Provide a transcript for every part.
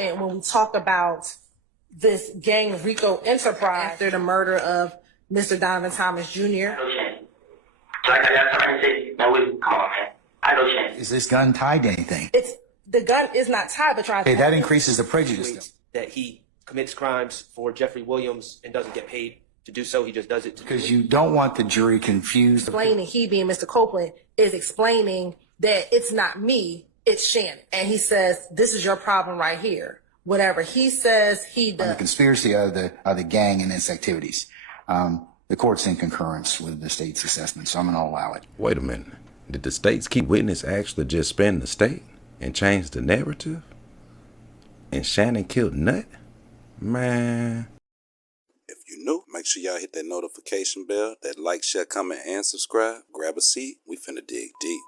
And when we talk about this gang Rico enterprise after the murder of Mr. Donovan Thomas Jr. I know Shannon. So I got something to say. No, wait, come on, man. I know Shannon. Is this gun tied to anything? The gun is not tied, but trying to... Okay, that increases the prejudice. That he commits crimes for Jeffrey Williams and doesn't get paid to do so. He just does it because you don't want the jury confused. Explaining, he being Mr. Copeland, is explaining that it's not me, it's Shannon. And he says, this is your problem right here. Whatever he says, he does. On the conspiracy of the gang and its activities. The court's in concurrence with the state's assessment, so I'm going to allow it. Wait a minute. Did the state's key witness actually just spin the state and change the narrative? And Shannon killed Nut? Man. If you're new, make sure y'all hit that notification bell, that like, share, comment, and subscribe. Grab a seat. We finna dig deep.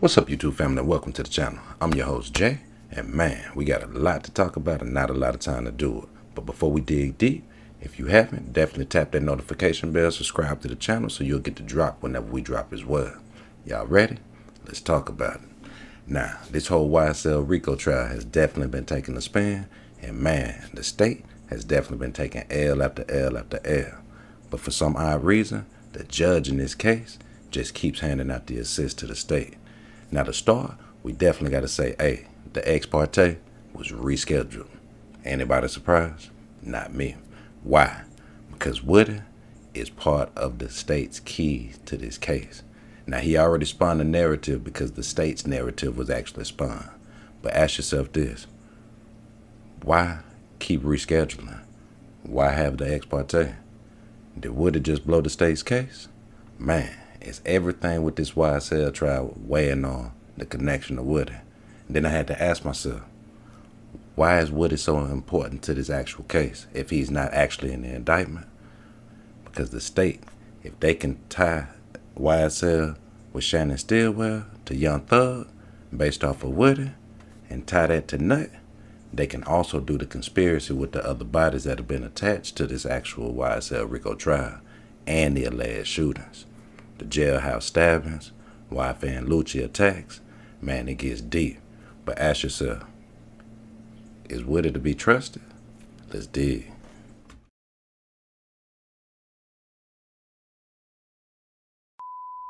What's up, YouTube family? Welcome to the channel. I'm your host, Jay. And man, we got a lot to talk about and not a lot of time to do it. But before we dig deep, if you haven't, definitely tap that notification bell, subscribe to the channel so you'll get the drop whenever we drop as well. Y'all ready? Let's talk about it. Now, this whole YSL Rico trial has definitely been taking a spin, and man, the state has definitely been taking L after L after L. But for some odd reason, the judge in this case just keeps handing out the assist to the state. Now to start, we definitely got to say, hey, the ex parte was rescheduled. Anybody surprised? Not me. Why? Because Woody is part of the state's key to this case. Now, he already spun the narrative because the state's narrative was actually spun. But ask yourself this. Why keep rescheduling? Why have the ex parte? Did Woody just blow the state's case? Man, it's everything with this YSL trial weighing on the connection to Woody. And then I had to ask myself, why is Woody so important to this actual case if he's not actually in the indictment? Because the state, if they can tie YSL with Shannon Stillwell to Young Thug based off of Woody and tie that to Nut, they can also do the conspiracy with the other bodies that have been attached to this actual YSL Rico trial and the alleged shootings. The jailhouse stabbings, wife and Lucci attacks, man, it gets deep. But ask yourself, is Woody to be trusted? Let's dig.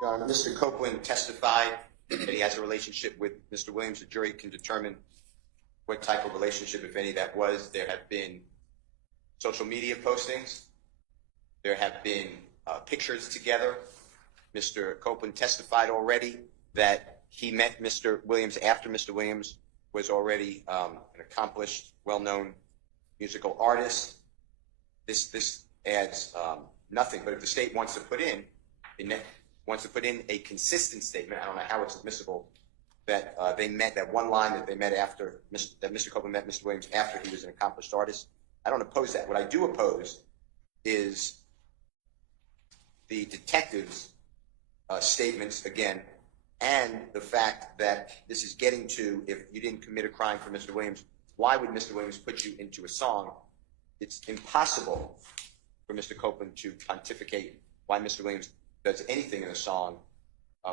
Your Honor, Mr. Copeland testified that he has a relationship with Mr. Williams. The jury can determine what type of relationship, if any, that was. There have been social media postings. There have been pictures together. Mr. Copeland testified already that he met Mr. Williams after Mr. Williams was already an accomplished, well-known musical artist. This adds nothing. But if the state wants to put in a consistent statement, I don't know how it's admissible, that they met, that one line that they met after, that Mr. Copeland met Mr. Williams after he was an accomplished artist. I don't oppose that. What I do oppose is the detective's statements, again, and the fact that this is getting to, if you didn't commit a crime for Mr. Williams, why would Mr. Williams put you into a song? It's impossible for Mr. Copeland to pontificate why Mr. Williams does anything in a song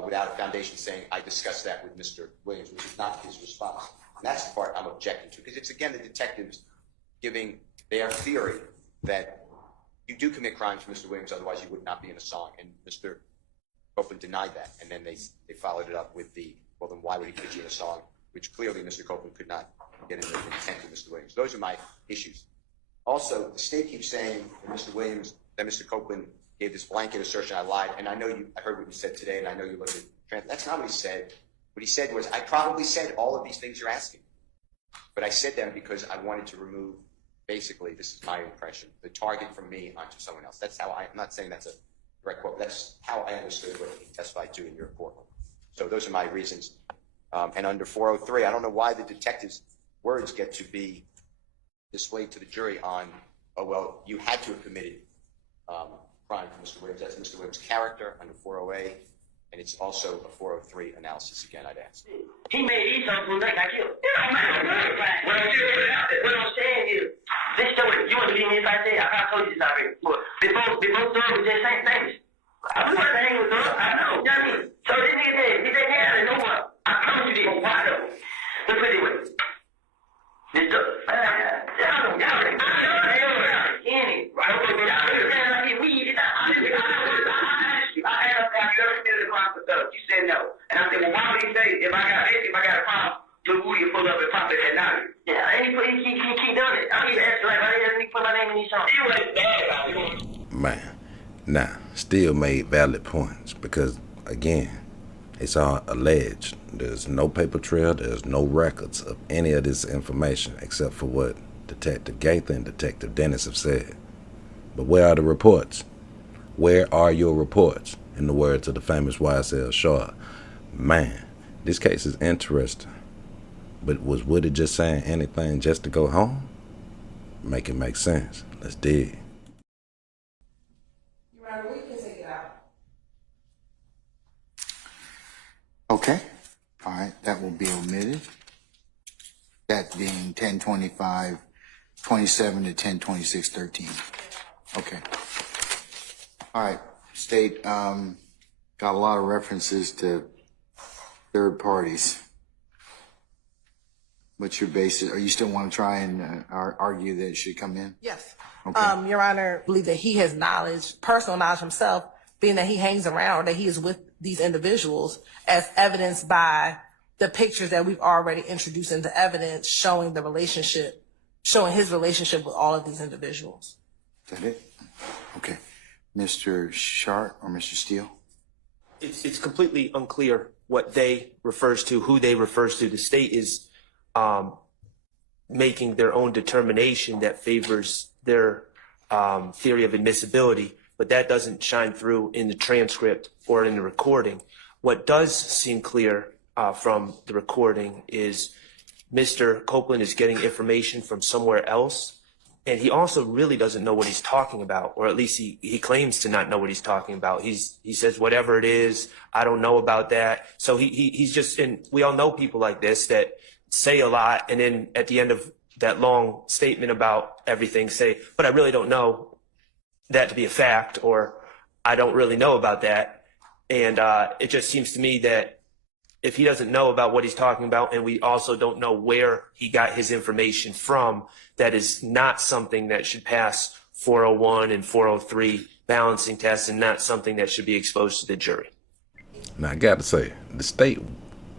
without a foundation saying, I discussed that with Mr. Williams, which is not his response. And that's the part I'm objecting to, because it's, again, the detectives giving their theory that you do commit crimes for Mr. Williams, otherwise you would not be in a song. And Mr. Copeland denied that, and then they followed it up with the, well, then why would he put you in a song, which clearly Mr. Copeland could not get in the intent of Mr. Williams. Those are my issues. Also, the state keeps saying that Mr. Copeland gave this blanket assertion, I lied, and I heard what you said today, and I know you looked at, that's not what he said. What he said was, I probably said all of these things you're asking, but I said them because I wanted to remove, basically, this is my impression, the target from me onto someone else. That's how I'm not saying that's a direct quote, that's how I understood what he testified to in your report. So those are my reasons. And under 403, I don't know why the detective's words get to be displayed to the jury on, oh, well, you had to have committed crime for Mr. Williams. That's Mr. Williams' character under 408, and it's also a 403 analysis again, I'd ask. He made these songs from like you. What I'm saying is, this story, you want to believe me if I say, I told you this already. Before Thug was just saying things. I was hanging with Thug, I know, you know what I mean? So this nigga said, he said, yeah, no one. I promise you this. Why though? Let's put it this way. This Thug, I me say if I got a problem, Lil Woody pull up and pop it at night. Yeah, and he keep doing it. I even asked like, why didn't he put my name in these songs? He wasn't bad about it. Man, now, still made valid points because, again, it's all alleged. There's no paper trail, there's no records of any of this information except for what Detective Gaither and Detective Dennis have said. But where are the reports? Where are your reports? In the words of the famous YSL Schardt. Man, this case is interesting. But was Woody just saying anything just to go home? Make it make sense. Let's dig. Your Honor, we can take it out. Okay. All right. That will be omitted. That being 1025-27 to 1026-13. Okay. All right. State got a lot of references to third parties. What's your basis? Are you still want to try and argue that it should come in? Yes. Okay. Your Honor, I believe that he has knowledge, personal knowledge himself, being that he hangs around or that he is with these individuals, as evidenced by the pictures that we've already introduced into evidence showing the relationship, showing his relationship with all of these individuals. Is that it? Okay. Mr. Schardt or Mr. Steele? It's completely unclear what they refers to, who they refers to. The state is making their own determination that favors their theory of admissibility, but that doesn't shine through in the transcript or in the recording. What does seem clear from the recording is Mr. Copeland is getting information from somewhere else, and he also really doesn't know what he's talking about, or at least he claims to not know what he's talking about. He says, whatever it is, I don't know about that. So he's just, and we all know people like this that say a lot, and then at the end of that long statement about everything say, but I really don't know that to be a fact, or I don't really know about that. And it just seems to me that if he doesn't know about what he's talking about, and we also don't know where he got his information from, that is not something that should pass 401 and 403 balancing tests, and not something that should be exposed to the jury. Now, I got to say, the state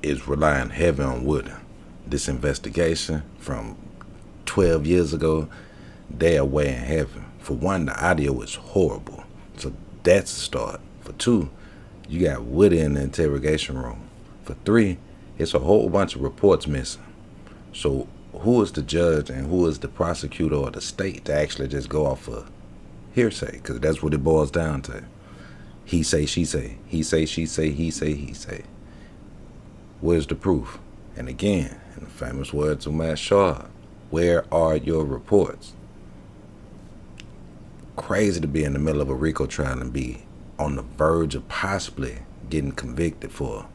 is relying heavy on Woody. This investigation from 12 years ago, they are weighing heavy. For one, the audio is horrible, so that's a start. For two, you got Woody in the interrogation room. For three, it's a whole bunch of reports missing. So who is the judge and who is the prosecutor or the state to actually just go off of hearsay? Because that's what it boils down to. He say, she say. He say, she say. He say, he say. Where's the proof? And again, in the famous words of Matt Schardt, where are your reports? Crazy to be in the middle of a Rico trial and be on the verge of possibly getting convicted for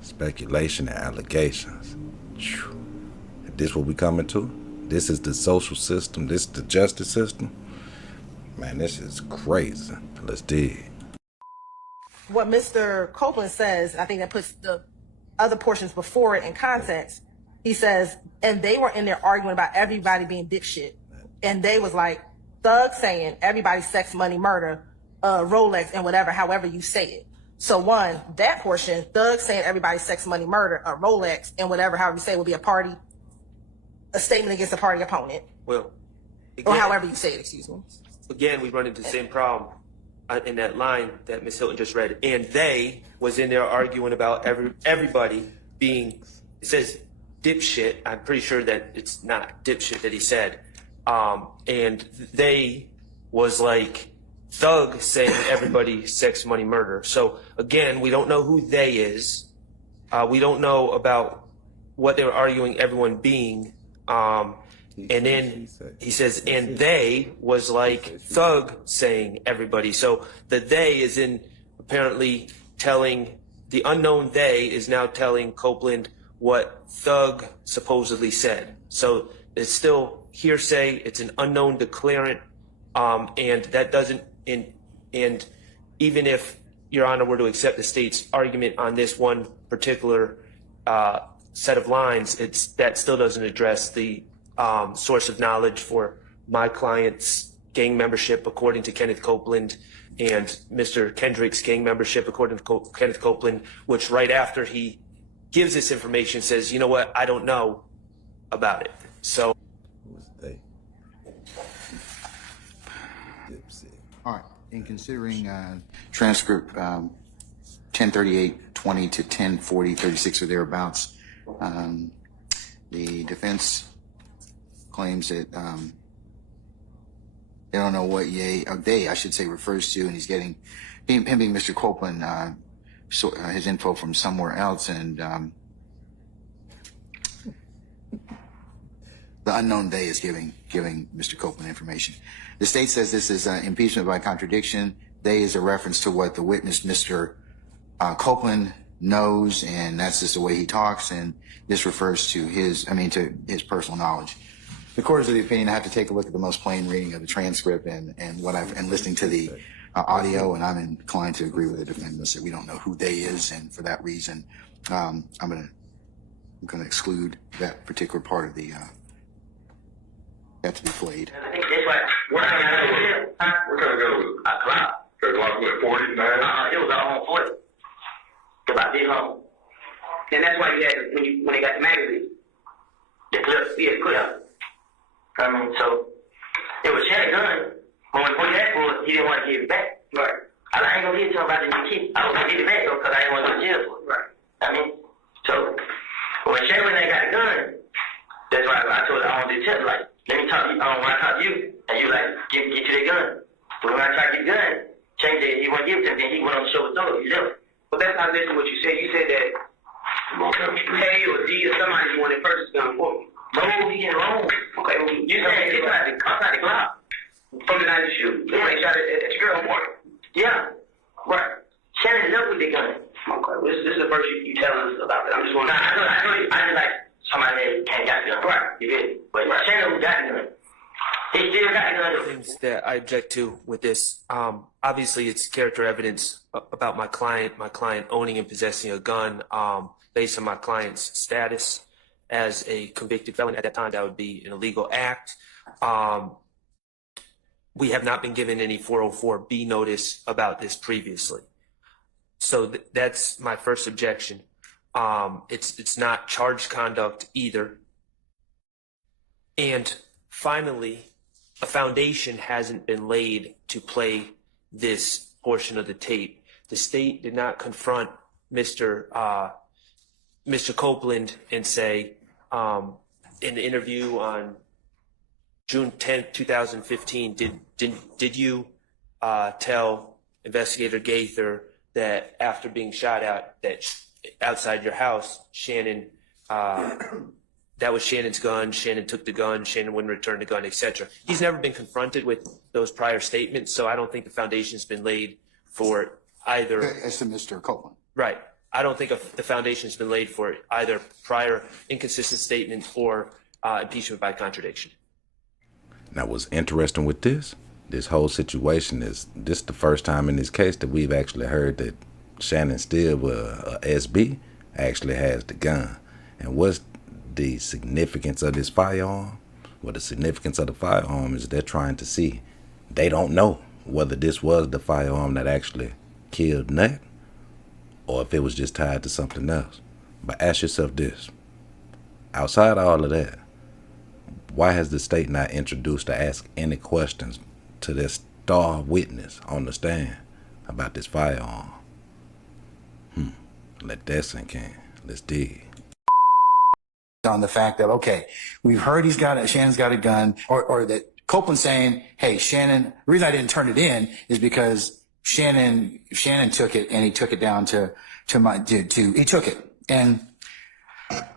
speculation and allegations. Is this what we coming to? This is the social system. This is the justice system. Man, this is crazy. Let's dig. What Mr. Copeland says, I think that puts the other portions before it in context. He says, and they were in there arguing about everybody being dipshit. And they was like, Thug saying everybody sex, money, murder, Rolex, and whatever, however you say it. So one, that portion, Thug saying everybody sex, money, murder, a Rolex, and whatever, however you say it, would be a statement against a party opponent. Well, again, or however you say it, excuse me. Again, we run into the same problem in that line that Ms. Hilton just read. And they was in there arguing about everybody being, it says dipshit. I'm pretty sure that it's not dipshit that he said. And they was like Thug saying everybody sex, money, murder. So again, we don't know who they is. We don't know about what they were arguing everyone being. And then he says, and they was like Thug saying everybody. So the they is in apparently telling, the unknown they is now telling Copeland what Thug supposedly said. So it's still hearsay. It's an unknown declarant. And that doesn't, and even if Your Honor were to accept the state's argument on this one particular set of lines, that still doesn't address the source of knowledge for my client's gang membership according to Kenneth Copeland, and Mr. Kendrick's gang membership according to Kenneth Copeland, which right after he gives this information, says, you know what, I don't know about it. So Who was they? All right. In considering transcript 1038:20 to 1040:36 or thereabouts, the defense claims that they don't know what they, I should say, refers to, and he's getting pimping Mr. Copeland his info from somewhere else, and the unknown they is giving Mr. Copeland information. The state says this is impeachment by contradiction. They is a reference to what the witness, Mr. Copeland, knows, and that's just the way he talks, and this refers to his personal knowledge. The court is of the opinion I have to take a look at the most plain reading of the transcript and listening to the audio, and I'm inclined to agree with the defendants that we don't know who they is, and for that reason, I'm gonna exclude that particular part of the that to be played. I think that's why. What kind of gun was it? A Glock. The Glock was 49? It was all on 40. About this long. And that's why you had when they got the magazine. The clip, clip. I mean, so it was Shannon gun. But when he asked for it, he didn't want to give it back. Right. I ain't gonna give it to him about the new key. I was gonna give it back though, because I didn't want to go to jail for it. Right. I mean, so when Shannon ain't got the gun, that's why I told her I want to tell, like, let me talk to you. When I talk to you, and you like, get you that gun. But when I try to get the gun, change it, he won't give it to me, then he went on the show with those, he left. But that's not listening to what you said. You said that K or D or somebody you wanted to purchase gun for me. Low, he getting low. Okay, well, you said it's like outside the Glock. From the night of the shoot. Yeah. They shot at your girl morning. Yeah. Right. Shannon up with the gun. Okay, well, this is the first you telling us about that. I'm just wondering. I just like somebody that can't got the gun. Right. You get it? But Shannon who got the gun. He still got the gun. Things that I object to with this, obviously it's character evidence about my client owning and possessing a gun, based on my client's status as a convicted felon. At that time, that would be an illegal act. We have not been given any 404B notice about this previously. So that's my first objection. It's not charged conduct either. And finally, a foundation hasn't been laid to play this portion of the tape. The state did not confront Mr. Copeland and say, in the interview on June 10th, 2015, did you tell Investigator Gaither that after being shot outside your house, Shannon, that was Shannon's gun, Shannon took the gun, Shannon wouldn't return the gun, etc. He's never been confronted with those prior statements, so I don't think the foundation's been laid for either. As to Mr. Copeland. Right. I don't think the foundation's been laid for either prior inconsistent statement or impeachment by contradiction. Now, what's interesting with this whole situation is this the first time in this case that we've actually heard that Shannon Steele, SB, actually has the gun. And what's the significance of this firearm? Well, the significance of the firearm is they're trying to see. They don't know whether this was the firearm that actually killed Nat or if it was just tied to something else. But ask yourself this. Outside of all of that, why has the state not introduced to ask any questions to their star witness on the stand about this firearm? Let that sink in. Let's dig. On the fact that, okay, we've heard Shannon's got a gun, or that Copeland's saying, hey, Shannon, the reason I didn't turn it in is because Shannon took it and he took it down he took it.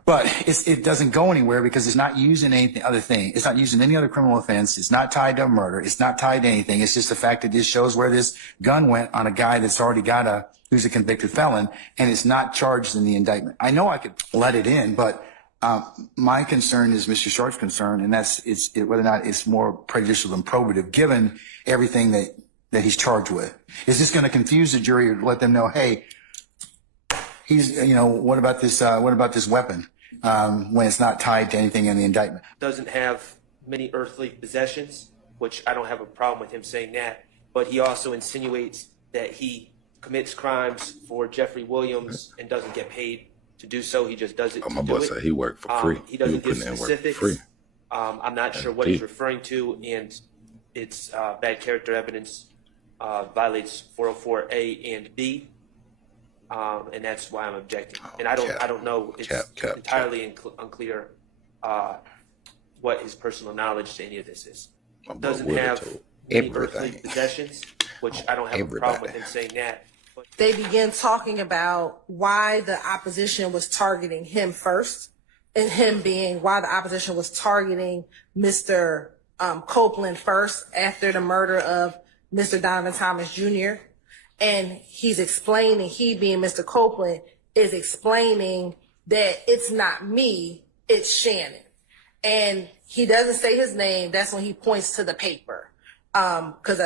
But it doesn't go anywhere because it's not used in any other thing. It's not used in any other criminal offense. It's not tied to a murder. It's not tied to anything. It's just the fact that this shows where this gun went on a guy that's already who's a convicted felon, and it's not charged in the indictment. I know I could let it in, but my concern is Mr. Schart's concern, and that's whether or not it's more prejudicial than probative, given everything that he's charged with. Is this going to confuse the jury or let them know, hey, what about this weapon when it's not tied to anything in the indictment? Doesn't have many earthly possessions, which I don't have a problem with him saying that, but he also insinuates that he commits crimes for Jeffrey Williams and doesn't get paid to do so. He just does it. My boy said he worked for free. He doesn't give putting in work for specifics. free. I'm not sure what he's referring to, and it's bad character evidence, violates 404A and B, and that's why I'm objecting. And I don't know. It's entirely unclear what his personal knowledge to any of this is. Doesn't have any earthly possessions, which I don't have a problem with him saying that. But they began talking about why the opposition was targeting him first, and him being why the opposition was targeting Mr. Copeland first after the murder of Mr. Donovan Thomas Jr. And he's explaining, he being Mr. Copeland, is explaining that it's not me, it's Shannon. And he doesn't say his name. That's when he points to the paper. Because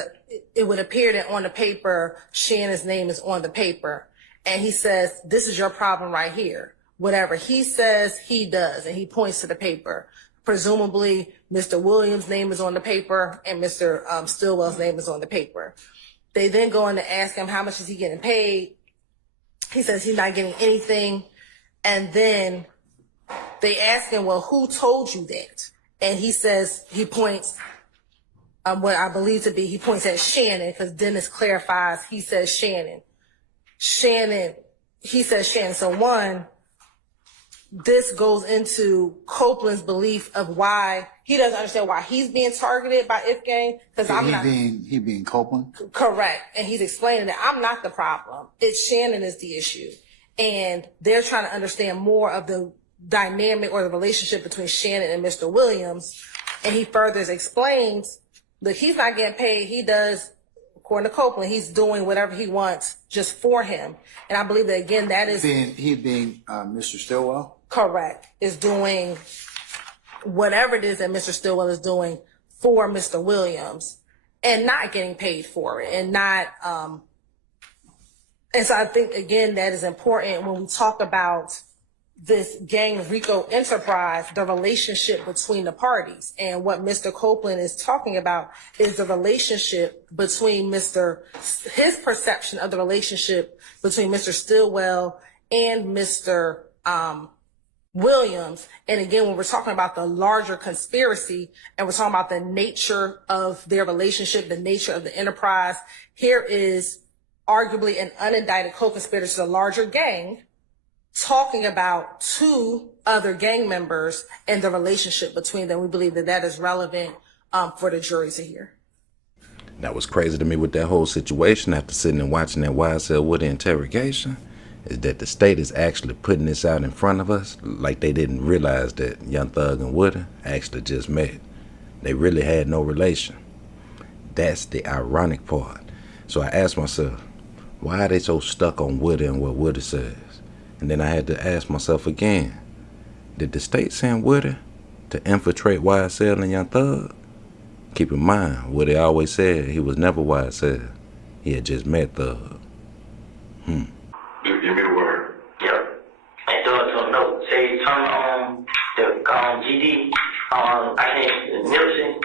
it would appear that on the paper, Shannon's name is on the paper. And he says, this is your problem right here. Whatever he says, he does. And he points to the paper. Presumably, Mr. Williams' name is on the paper and Mr. Stillwell's name is on the paper. They then go in to ask him, how much is he getting paid? He says he's not getting anything. And then they ask him, well, who told you that? And he says, he points, what I believe to be, he points at Shannon, because Dennis clarifies, he says Shannon. He says Shannon. So one, this goes into Copeland's belief of why he doesn't understand why he's being targeted by If Gang. Because he being Copeland? Correct. And he's explaining that I'm not the problem. It's Shannon is the issue. And they're trying to understand more of the dynamic or the relationship between Shannon and Mr. Williams. And he further explains that he's not getting paid. He does, according to Copeland, he's doing whatever he wants just for him. And I believe that, again, that is... He being Mr. Stillwell? Correct. Is doing whatever it is that Mr. Stillwell is doing for Mr. Williams and not getting paid for it. And not... And so I think, again, that is important when we talk about this gang Rico enterprise, the relationship between the parties. And what Mr. Copeland is talking about is the relationship between his perception of the relationship between Mr. Stillwell and Mr. Williams. And again, when we're talking about the larger conspiracy and we're talking about the nature of their relationship, the nature of the enterprise, here is arguably an unindicted co-conspirator to the larger gang talking about two other gang members and the relationship between them. We believe that that is relevant for the jury to hear. That was crazy to me with that whole situation after sitting and watching that YSL Woody interrogation, is that the state is actually putting this out in front of us like they didn't realize that Young Thug and Woody actually just met. They really had no relation. That's the ironic part. So I asked myself, why are they so stuck on Woody and what Woody says? And then I had to ask myself again, did the state send Woody to infiltrate YSL and Young Thug? Keep in mind, Woody always said he was never YSL. He had just met Thug. Give me the word. Yep. And Thug don't know. Say turn on the GD, I can't, Nielsen.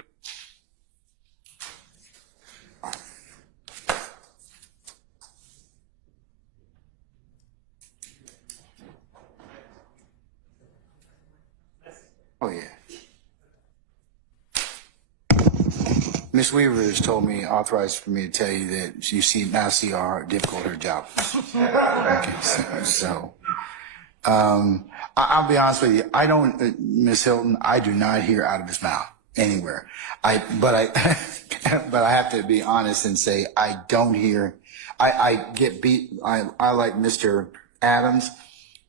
Oh, yeah. Miss Weaver has told me, authorized for me to tell you that you now see how difficult her job is. Okay, I'll be honest with you. I don't, Miss Hilton, I do not hear out of his mouth anywhere. But I have to be honest and say I don't hear. I get beat. I like Mr. Adams.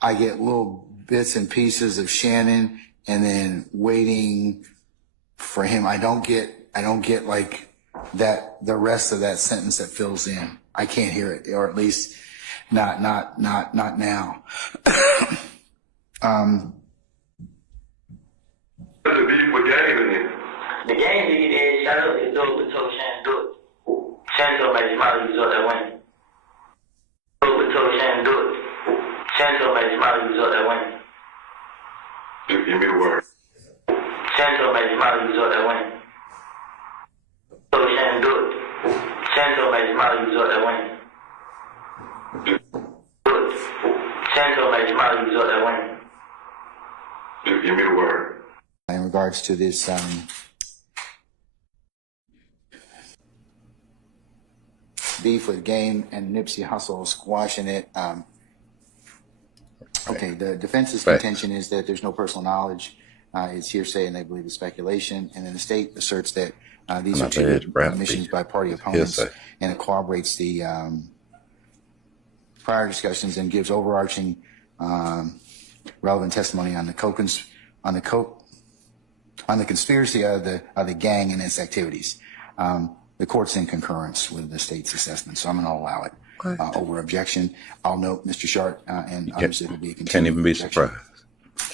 I get little bits and pieces of Shannon, and then waiting for him. I don't get like that, the rest of that sentence that fills in. I can't hear it, or at least not now. What's the beef with gang in here? The gang lead is shut up and do it, told Shannon do it. Shannon told my smile you saw that winning. Told Shannon do it. Shannon told my smile you saw that winning. Give me the word. Shannon told my smile you saw that winning. Told Shannon do it. Shannon told my smile you saw that winning. Do it. Shannon told my smile how you was up that way. Give me the word. In regards to this, beef with Game and Nipsey Hussle squashing it. Okay, the defense's contention is that there's no personal knowledge. It's hearsay, and they believe it's speculation. And then the state asserts that these are two admissions by party opponents, and it corroborates the prior discussions and gives overarching relevant testimony on the conspiracy of the gang and its activities. The court's in concurrence with the state's assessment, so I'm going to allow it over objection. I'll note, Mr. Schardt, and obviously it will be a continued Can't even be objection. surprised.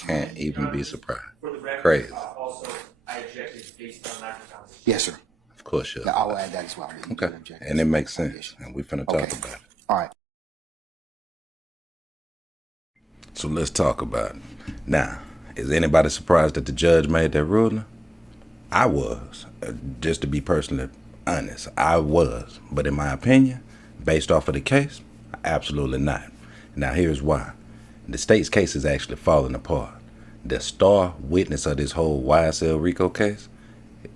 Can't even be surprised. For the record, Crazy. Also, I objected based on lack of conversation. Yes, sir. Of course, you. I'll add that as well. Okay, and it makes sense, and we finna talk Okay. about it. All right. So let's talk about it. Now, is anybody surprised that the judge made that ruling? I was. Just to be personally honest, I was. But in my opinion, based off of the case, absolutely not. Now, here's why. The state's case is actually falling apart. The star witness of this whole YSL Rico case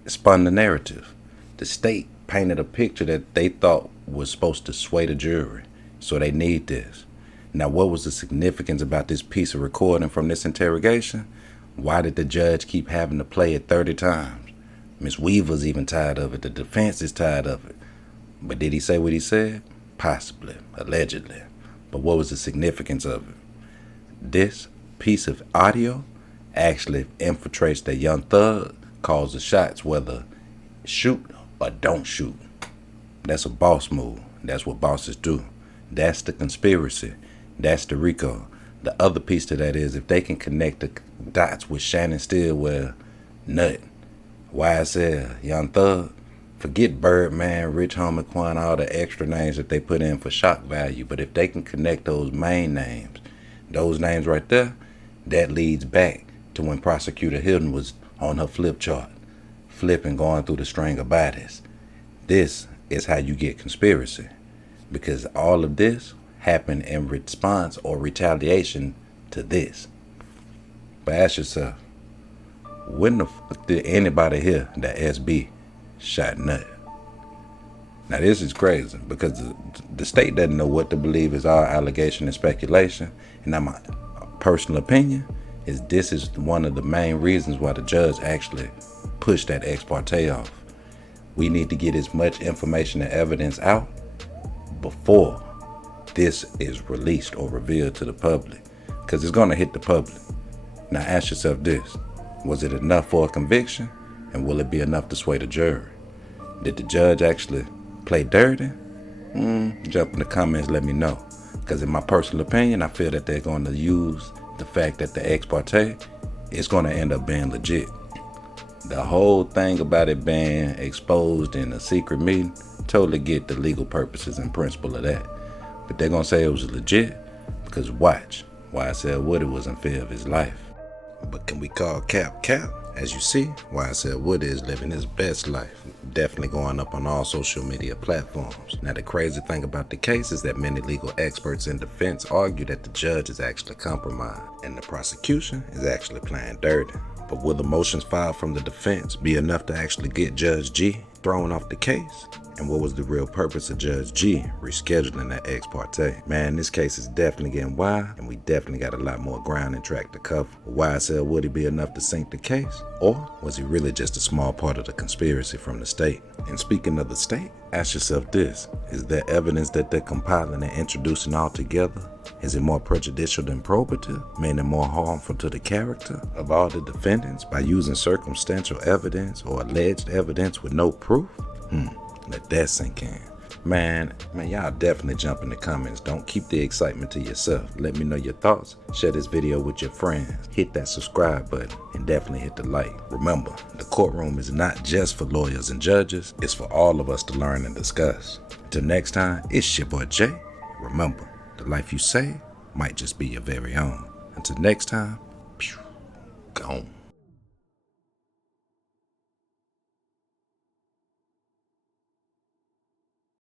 spun the narrative. The state painted a picture that they thought was supposed to sway the jury. So they need this. Now, what was the significance about this piece of recording from this interrogation? Why did the judge keep having to play it 30 times? Ms. Weaver's even tired of it. The defense is tired of it. But did he say what he said? Possibly, allegedly. But what was the significance of it? This piece of audio actually infiltrates that young thug calls the shots, whether shoot or don't shoot. That's a boss move. That's what bosses do. That's the conspiracy. That's the Rico. The other piece to that is if they can connect the dots with Shannon Stillwell, Nut, YSL, Young Thug, forget Birdman, Rich Homie Quan, all the extra names that they put in for shock value. But if they can connect those main names, those names right there, that leads back to when Prosecutor Hilton was on her flip chart, flipping, going through the string of bodies. This is how you get conspiracy. Because all of this happened in response or retaliation to this. But ask yourself, when the fuck did anybody hear that SB shot Nut? Now this is crazy because the state doesn't know what to believe is our allegation and speculation. And now my personal opinion is this is one of the main reasons why the judge actually pushed that ex parte off. We need to get as much information and evidence out before this is released or revealed to the public, because it's going to hit the public. Now ask yourself this, was it enough for a conviction, and will it be enough to sway the jury? Did the judge actually play dirty? Jump in the comments, let me know, because in my personal opinion, I feel that they're going to use the fact that the ex parte is going to end up being legit. The whole thing about it being exposed in a secret meeting, totally get the legal purposes and principle of that. But they're going to say it was legit because watch, YSL Woody was in fear of his life. But can we call cap cap? As you see, YSL Woody is living his best life, definitely going up on all social media platforms. Now the crazy thing about the case is that many legal experts in defense argue that the judge is actually compromised and the prosecution is actually playing dirty. But will the motions filed from the defense be enough to actually get Judge G thrown off the case? And what was the real purpose of Judge G rescheduling that ex parte? Man, this case is definitely getting wild, and we definitely got a lot more ground and track to cover. Will YSL Woody be enough to sink the case? Or was he really just a small part of the conspiracy from the state? And speaking of the state, ask yourself this, is there evidence that they're compiling and introducing all together? Is it more prejudicial than probative, meaning more harmful to the character of all the defendants by using circumstantial evidence or alleged evidence with no proof? Let that sink in. Man, y'all definitely jump in the comments. Don't keep the excitement to yourself. Let me know your thoughts. Share this video with your friends. Hit that subscribe button and definitely hit the like. Remember, the courtroom is not just for lawyers and judges. It's for all of us to learn and discuss. Until next time, it's your boy Jay. Remember, the life you save might just be your very own. Until next time, gone.